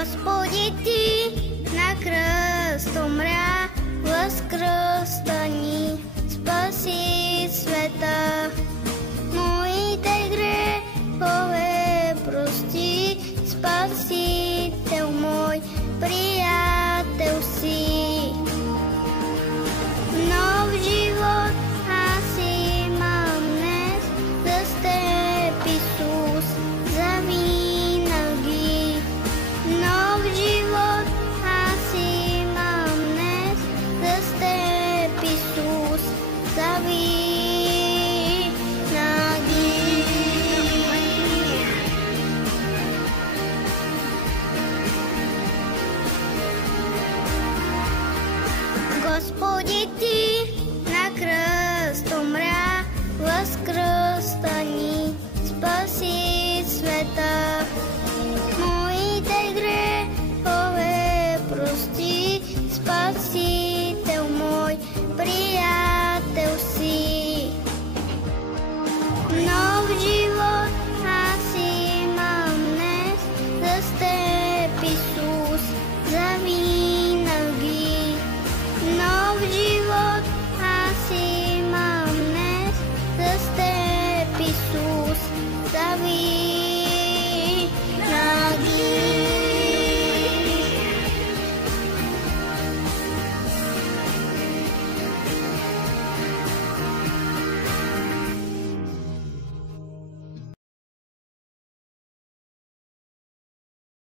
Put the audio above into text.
Господи, Ти на кръст умря, възкръстани, спаси света. Моите грехове прости, Спасител мой, приятел си. Нов живот аз имам днес, с Теб, Исус, завинаги. Нов живот аз имам днес, с Теб, Исус, завинаги. Господи, Ти на кръст умря, възкръстани, спаси света.